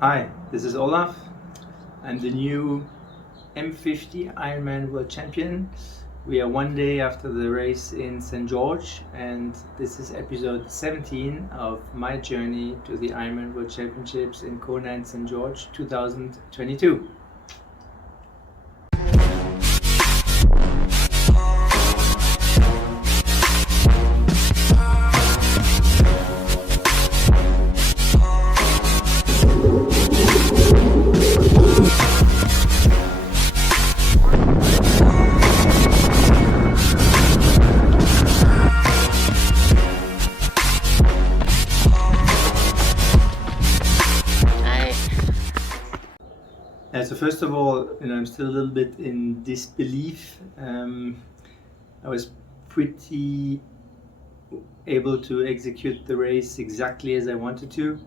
Hi, this is Olaf. I'm the new M50 Ironman World Champion. We are one day after the race in St. George, and this is episode 17 of my journey to the Ironman World Championships in Kona and St. George 2022. So first of all, I'm still a little bit in disbelief. I was pretty able to execute the race exactly as I wanted to,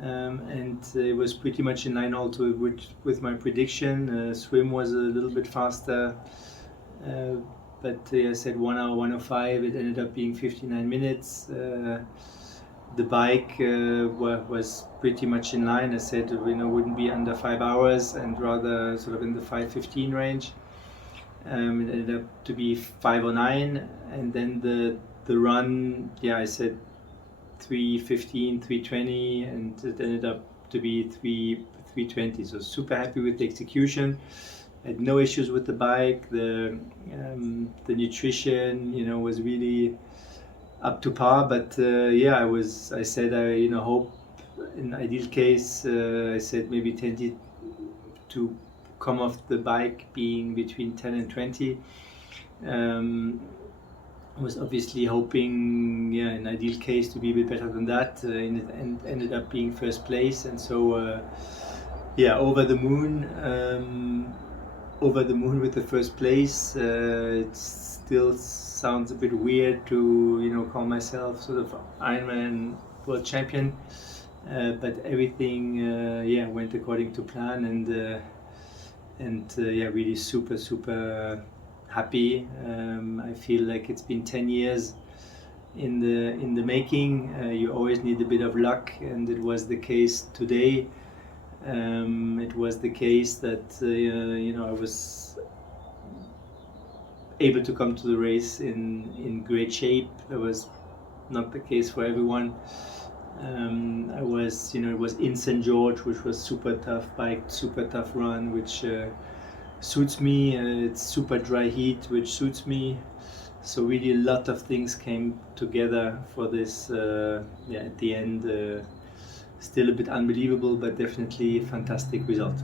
and it was pretty much in line also with my prediction. Swim was a little bit faster, but I said 1 hour 105. It ended up being 59 minutes. The bike was pretty much in line. I said wouldn't be under 5 hours and rather sort of in the 5:15 range. It ended up to be 5:09, and then the run, I said 3:15, 3:20, and it ended up to be 3:20. So super happy with the execution. I had no issues with the bike. The nutrition, was really up to par, but I said I hope in ideal case, I said maybe 10 to come off the bike being between 10 and 20. I was obviously hoping, in ideal case, to be a bit better than that, and ended up being first place, and so over the moon with the first place. It still sounds a bit weird to call myself sort of Ironman world champion, but everything went according to plan, and really super happy. I feel like it's been 10 years in the making. You always need a bit of luck, and it was the case today. It was the case that I was able to come to the race in great shape. It was not the case for everyone. I was, it was in St. George, which was super tough bike, super tough run, which suits me. It's super dry heat, which suits me. So really a lot of things came together for this. At the end, still a bit unbelievable, but definitely a fantastic result.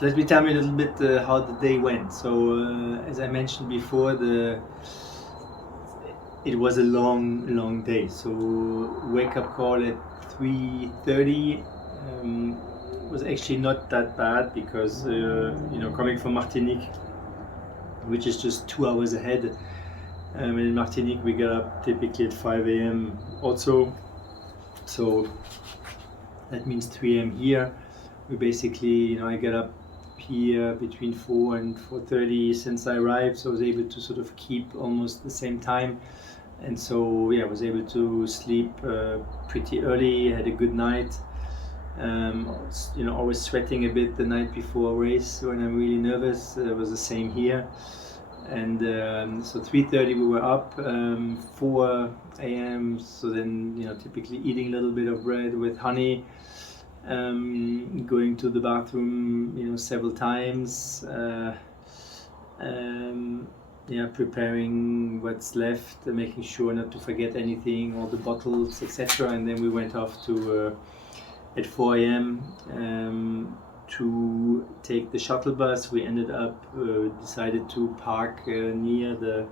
Let me tell you a little bit how the day went. So as I mentioned before, it was a long day. So wake up call at 3:30 was actually not that bad, because coming from Martinique, which is just 2 hours ahead, and in Martinique we get up typically at 5 a.m. also. So that means 3 a.m. here. We basically, I get up here between 4 and 4:30 since I arrived, so I was able to sort of keep almost the same time, and so I was able to sleep pretty early. Had a good night. Always sweating a bit the night before a race when I'm really nervous. It was the same here, and so 3:30 we were up, 4 a.m. So then typically eating a little bit of bread with honey. Going to the bathroom, several times. Preparing what's left, making sure not to forget anything, all the bottles, etc. And then we went off to at 4 a.m. To take the shuttle bus. We ended up decided to park near the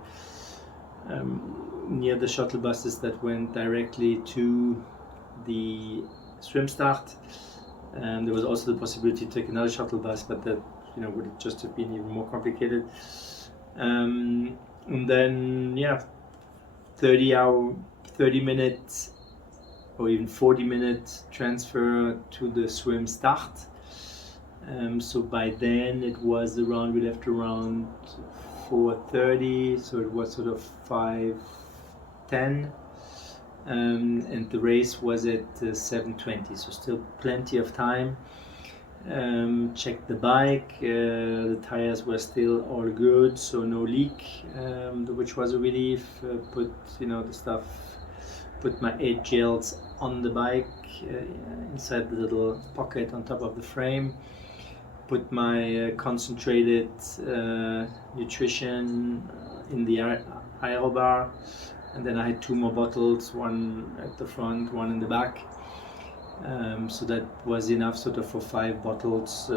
near the shuttle buses that went directly to the swim start. There was also the possibility to take another shuttle bus, but that would have just have been even more complicated. And then 30 minutes or even 40 minutes transfer to the swim start. So by then it was around, we left around 4:30, so it was sort of 5:10, and the race was at 7:20, so still plenty of time. Checked the bike, the tires were still all good, so no leak, which was a relief. Put the stuff, put my 8 gels on the bike inside the little pocket on top of the frame. Put my concentrated nutrition in the aero bar, and then I had 2 more bottles, one at the front, one in the back. So that was enough sort of for 5 bottles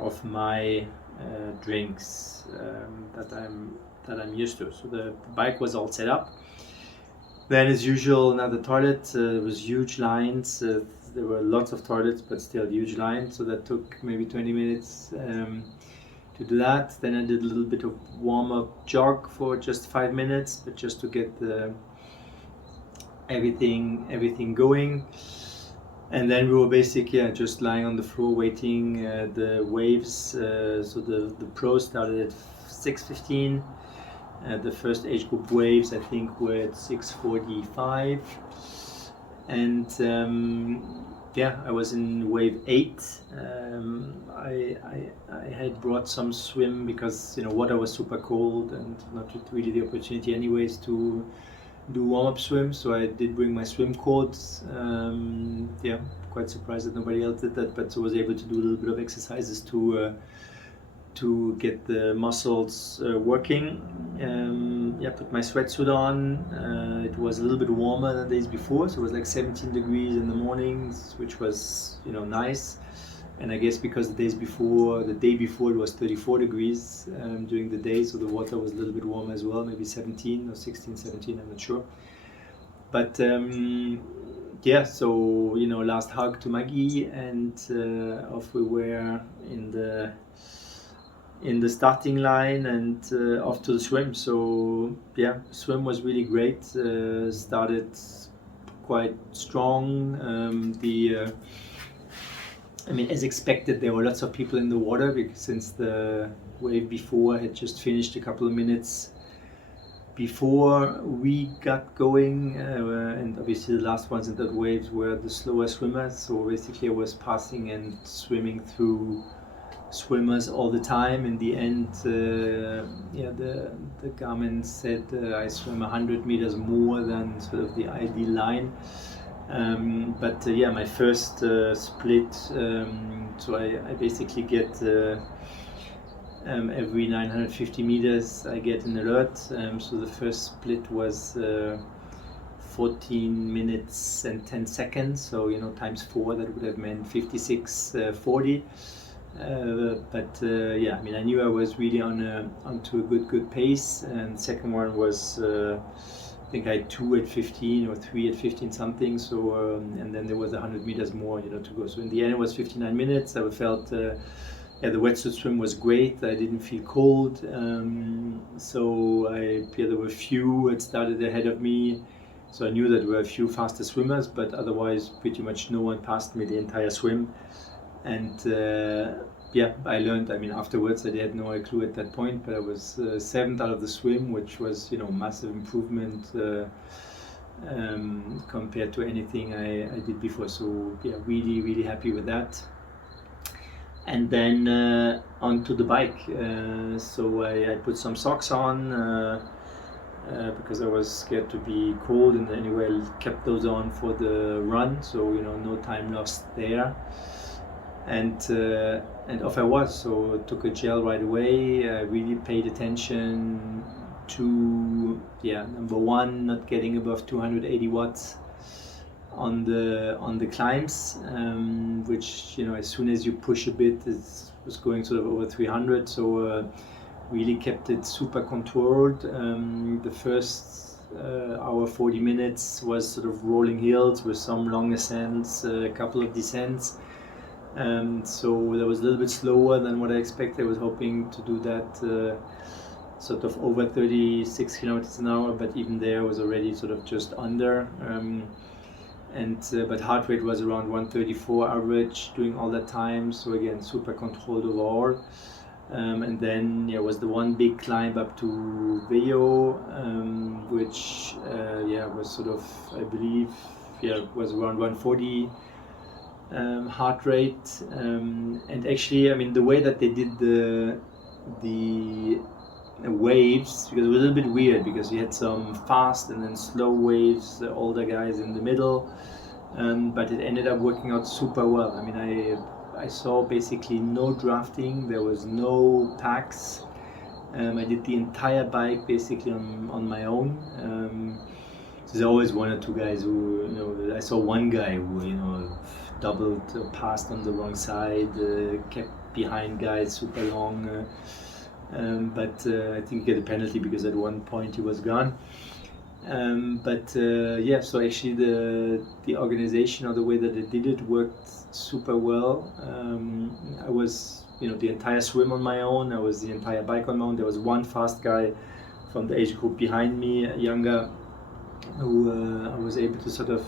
of my drinks that I'm used to. So the bike was all set up. Then, as usual, another toilet. There was huge lines. There were lots of toilets, but still huge lines. So that took maybe 20 minutes to do that. Then I did a little bit of warm-up jog for just 5 minutes, but just to get everything going. And then we were basically just lying on the floor waiting the waves. So the pros started at 6:15. The first age group waves, I think, were at 6:45, and I was in wave 8. I had brought some swim because water was super cold and not really the opportunity anyways to do warm-up swim, so I did bring my swim coats. Quite surprised that nobody else did that, but I was able to do a little bit of exercises to get the muscles working. Put my sweatsuit on. It was a little bit warmer than the days before, so it was like 17 degrees in the mornings, which was nice. And I guess because the day before it was 34 degrees during the day, so the water was a little bit warmer as well, maybe 17 or 16, 17, I'm not sure. But so last hug to Maggie, and off we were in the starting line and off to the swim. So swim was really great. Started quite strong. As expected, there were lots of people in the water because since the wave before had just finished a couple of minutes before we got going, and obviously the last ones in that waves were the slower swimmers. So basically I was passing and swimming through swimmers all the time. In the end, the Garmin said I swam 100 meters more than sort of the ideal line. My first split, so I basically get every 950 meters I get an alert. So the first split was 14 minutes and 10 seconds, so times 4, that would have meant 56:40. I knew I was really onto a good pace. And second one was I think I had 2 at 15 or 3 at 15 something. So and then there was 100 meters more to go. So in the end it was 59 minutes. I felt the wetsuit swim was great. I didn't feel cold. There were a few that started ahead of me. So I knew that there were a few faster swimmers, but otherwise pretty much no one passed me the entire swim. And I learned, afterwards I had no clue at that point, but I was 7th out of the swim, which was, massive improvement compared to anything I did before. So really, really happy with that. And then onto the bike. So I put some socks on because I was scared to be cold, and anyway I kept those on for the run, so no time lost there. And off I was. So took a gel right away. I really paid attention to number one, not getting above 280 watts on the climbs, which as soon as you push a bit, it was going sort of over 300. So really kept it super controlled. The first hour 40 minutes was sort of rolling hills with some long ascents, a couple of descents. So that was a little bit slower than what I expected. I was hoping to do that sort of over 36 kilometers an hour, but even there was already sort of just under. But heart rate was around 134 average doing all that time. So again, super controlled overall. And then was the one big climb up to Vejo, which was sort of, I believe, was around 140 heart rate. And actually, I mean, the way that they did the waves, because it was a little bit weird, because you had some fast and then slow waves, the older guys in the middle, but it ended up working out super well. I mean, I saw basically no drafting, there was no packs. I did the entire bike basically on my own. So there's always one or two guys who, I saw one guy who, doubled, passed on the wrong side, kept behind guys super long. But I think he got a penalty because at one point he was gone. So actually the organization or the way that they did it worked super well. I was the entire swim on my own, I was the entire bike on my own. There was one fast guy from the age group behind me, younger, who I was able to sort of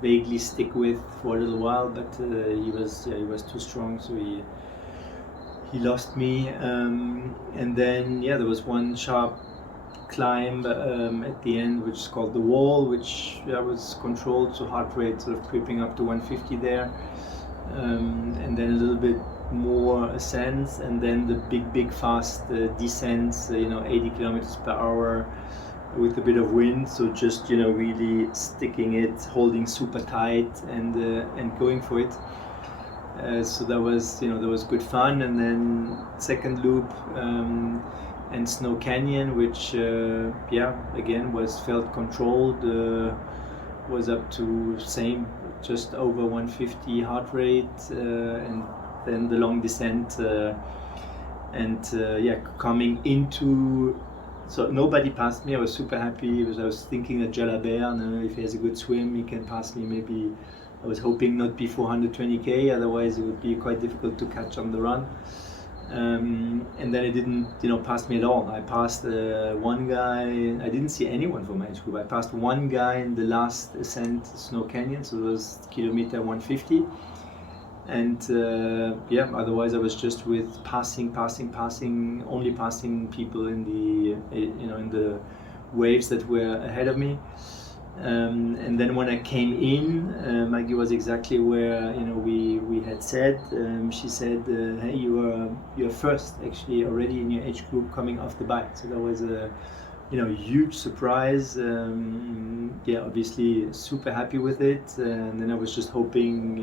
vaguely stick with for a little while, but he was too strong, so he lost me. And then there was one sharp climb at the end, which is called the wall, which was controlled, so heart rate sort of creeping up to 150 there, and then a little bit more ascents, and then the big fast descents, 80 kilometers per hour with a bit of wind, so just really sticking it, holding super tight, and going for it. So that was good fun. And then second loop and Snow Canyon, which again felt controlled, was up to same just over 150 heart rate, and then the long descent, coming into. So nobody passed me. I was super happy because I was thinking that Jalabert, if he has a good swim, he can pass me. Maybe I was hoping not before 120k, otherwise it would be quite difficult to catch on the run. And then it didn't, pass me at all. I passed one guy. I didn't see anyone from my age group. I passed one guy in the last ascent, Snow Canyon, so it was kilometer 150. And otherwise I was just with passing, only passing people in the waves that were ahead of me. And then when I came in, Maggie was exactly where we had said. She said, "Hey, you're first actually already in your age group coming off the bike." So that was a huge surprise. Obviously super happy with it. And then I was just hoping,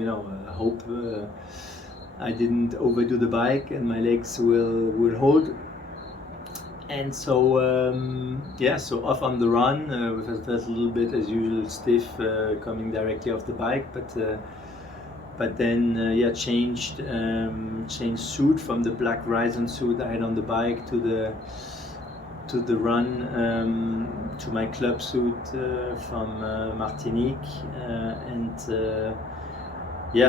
I didn't overdo the bike and my legs will hold. And so so off on the run, we felt a little bit as usual stiff coming directly off the bike, but then changed suit from the black Ryzen suit I had on the bike to the run, to my club suit from Martinique,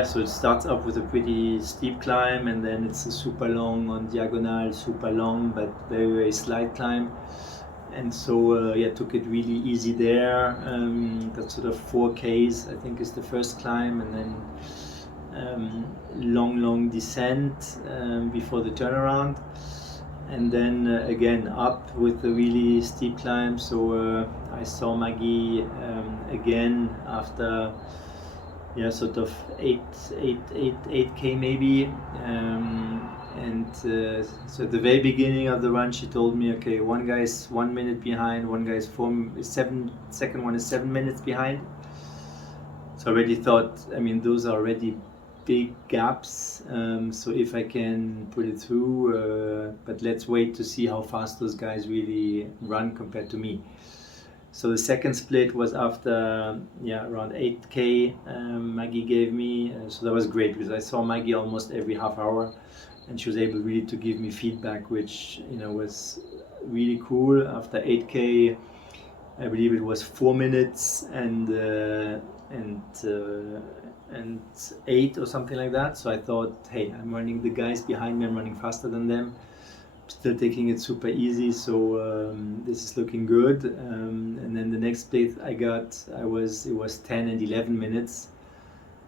so it starts up with a pretty steep climb, and then it's a super long on diagonal, super long but very slight climb. And so took it really easy there. That sort of 4Ks I think is the first climb, and then long descent before the turnaround, and then again up with a really steep climb. So I saw Maggie again after sort of 8k maybe, so at the very beginning of the run she told me, okay, one guy is 1 minute behind, one guy is second one is 7 minutes behind. So I already thought, I mean, those are already big gaps, so if I can put it through, but let's wait to see how fast those guys really run compared to me. So the second split was after around 8k Maggie gave me, so that was great because I saw Maggie almost every half hour. and she was able really to give me feedback, which was really cool. After 8K, I believe it was 4 minutes and 8 or something like that. So I thought, hey, I'm running the guys behind me, I'm running faster than them, still taking it super easy, so this is looking good. And then the next place I got, it was 10 and 11 minutes,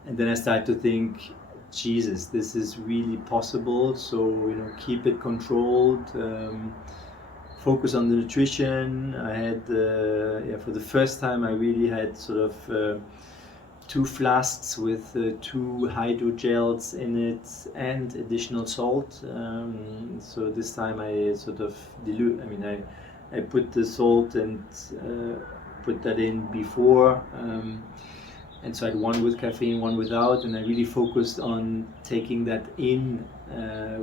and then I started to think, Jesus, this is really possible. So keep it controlled, focus on the nutrition. I had for the first time I really had sort of 2 flasks with 2 hydrogels in it and additional salt. So this time I sort of dilute. I put the salt and put that in before. And so I had 1 with caffeine, 1 without, and I really focused on taking that in,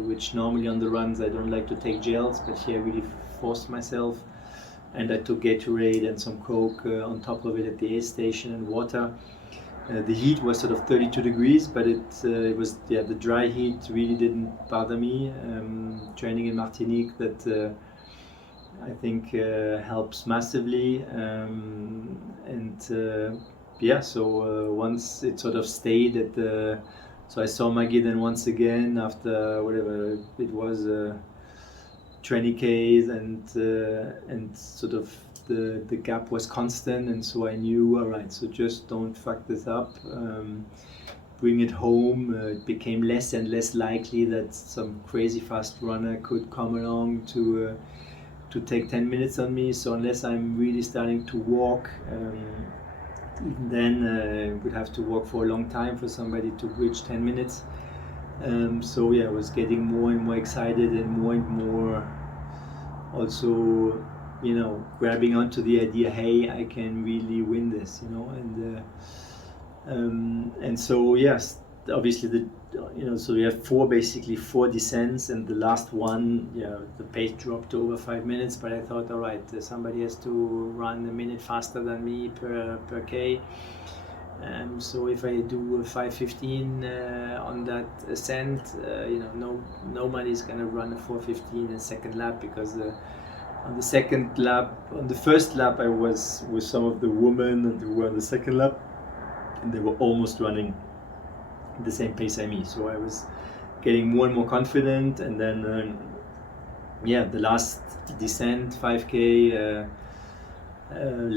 which normally on the runs I don't like to take gels, but here I really forced myself. And I took Gatorade and some Coke on top of it at the aid station, and water. The heat was sort of 32 degrees, but it was the dry heat really didn't bother me. Training in Martinique, that I think helps massively. So once it sort of stayed at the, so I saw Maggie then once again after whatever it was, 20Ks, and sort of the gap was constant, and so I knew, all right, so just don't fuck this up. Bring it home. It became less and less likely that some crazy fast runner could come along to take 10 minutes on me. So unless I'm really starting to walk, even then would have to walk for a long time for somebody to bridge 10 minutes. So yeah, I was getting more and more excited and more also, grabbing onto the idea, hey, I can really win this, and so yes, obviously so we have basically four descents, and the last one, the pace dropped to over 5 minutes, but I thought, all right, somebody has to run a minute faster than me per K. So if I do a 5:15 on that ascent, nobody's gonna run a 4:15 in second lap, because on the first lap I was with some of the women who were on the second lap, and they were almost running the same pace as me. So I was getting more and more confident, and then the last descent, 5K.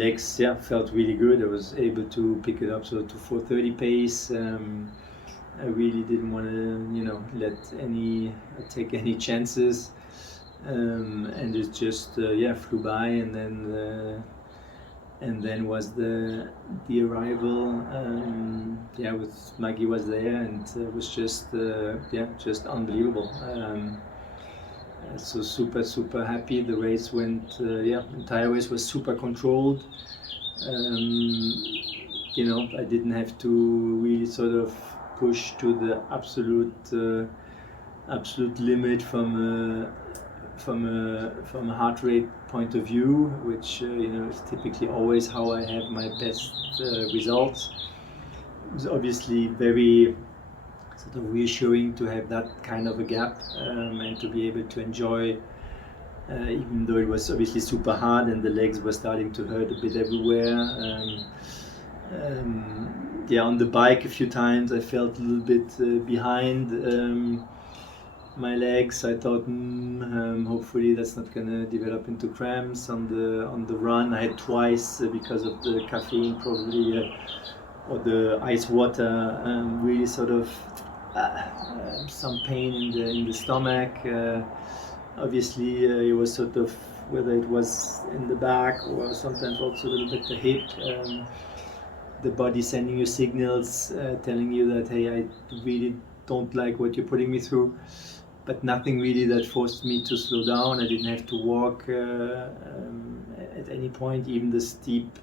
Legs felt really good. I was able to pick it up to 4:30 pace. I really didn't want to take any chances, and it just flew by, and then was the arrival. With Maggie was there, and it was just unbelievable. So super happy. The race went, entire race was super controlled. I didn't have to really sort of push to the absolute limit from a heart rate point of view, which is typically always how I have my best results. It was obviously very sort of reassuring to have that kind of a gap, and to be able to enjoy, even though it was obviously super hard and the legs were starting to hurt a bit everywhere. On the bike a few times I felt a little bit behind my legs. I thought, hopefully that's not gonna develop into cramps. On the run I had twice, because of the caffeine probably, or the ice water, really sort of some pain in the stomach. Obviously it was sort of, whether it was in the back or sometimes also a little bit the hip, the body sending you signals, telling you that, hey, I really don't like what you're putting me through, but nothing really that forced me to slow down. I didn't have to walk at any point. Even the steep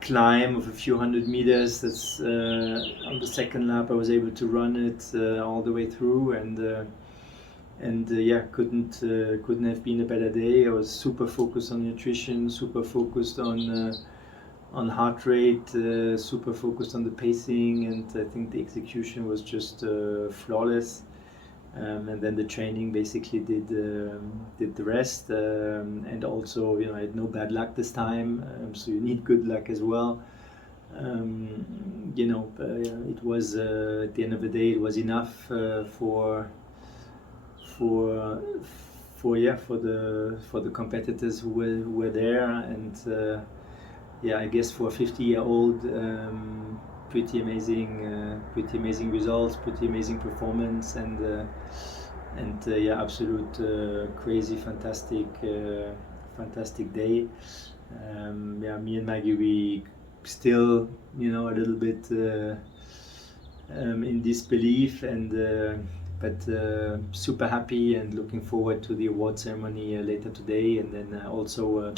climb of a few hundred meters, that's on the second lap I was able to run it all the way through, and couldn't have been a better day. I was super focused on nutrition, super focused on heart rate, super focused on the pacing, and I think the execution was just flawless. and then the training basically did the rest. And also, I had no bad luck this time, so you need good luck as well. It was at the end of the day, it was enough for the competitors who were there, and I guess for a 50-year-old, pretty amazing results, pretty amazing performance, and absolute crazy fantastic day. Me and Maggie, we still a little bit in disbelief, and but super happy and looking forward to the award ceremony later today, and then also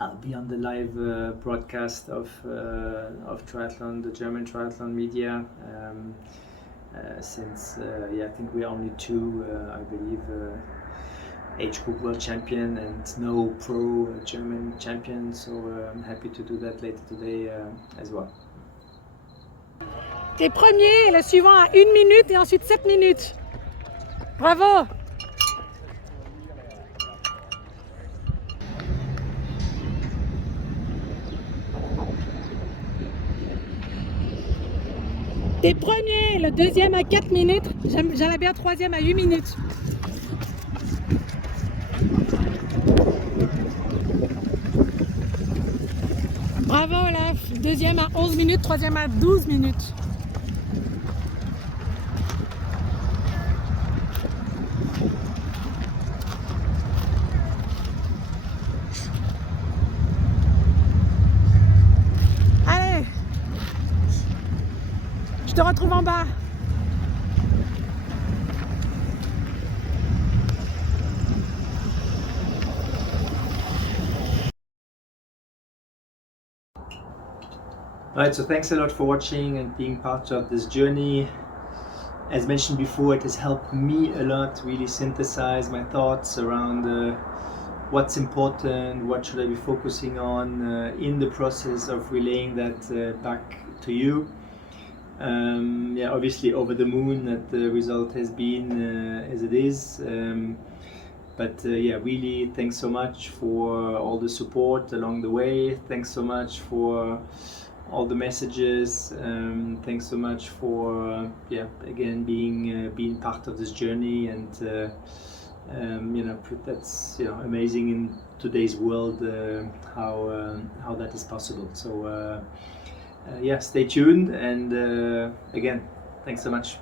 I'll be on the live broadcast of triathlon, the German triathlon media, since I think we're only two, I believe, age group world champion and no pro German champion, so I'm happy to do that later today as well. T'es premier, le suivant à 1 minute et ensuite 7 minutes. Bravo! T'es premier, le deuxième à 4 minutes, j'aimerais bien troisième à 8 minutes. Bravo Olaf, deuxième à 11 minutes, troisième à 12 minutes. Allez, je te retrouve en bas. Alright, so thanks a lot for watching and being part of this journey. As mentioned before, it has helped me a lot really synthesize my thoughts around what's important, what should I be focusing on in the process of relaying that back to you. Obviously over the moon that the result has been as it is. But really thanks so much for all the support along the way. Thanks so much for all the messages. Thanks so much for again being part of this journey, and that's amazing in today's world how that is possible. So stay tuned, and again, thanks so much.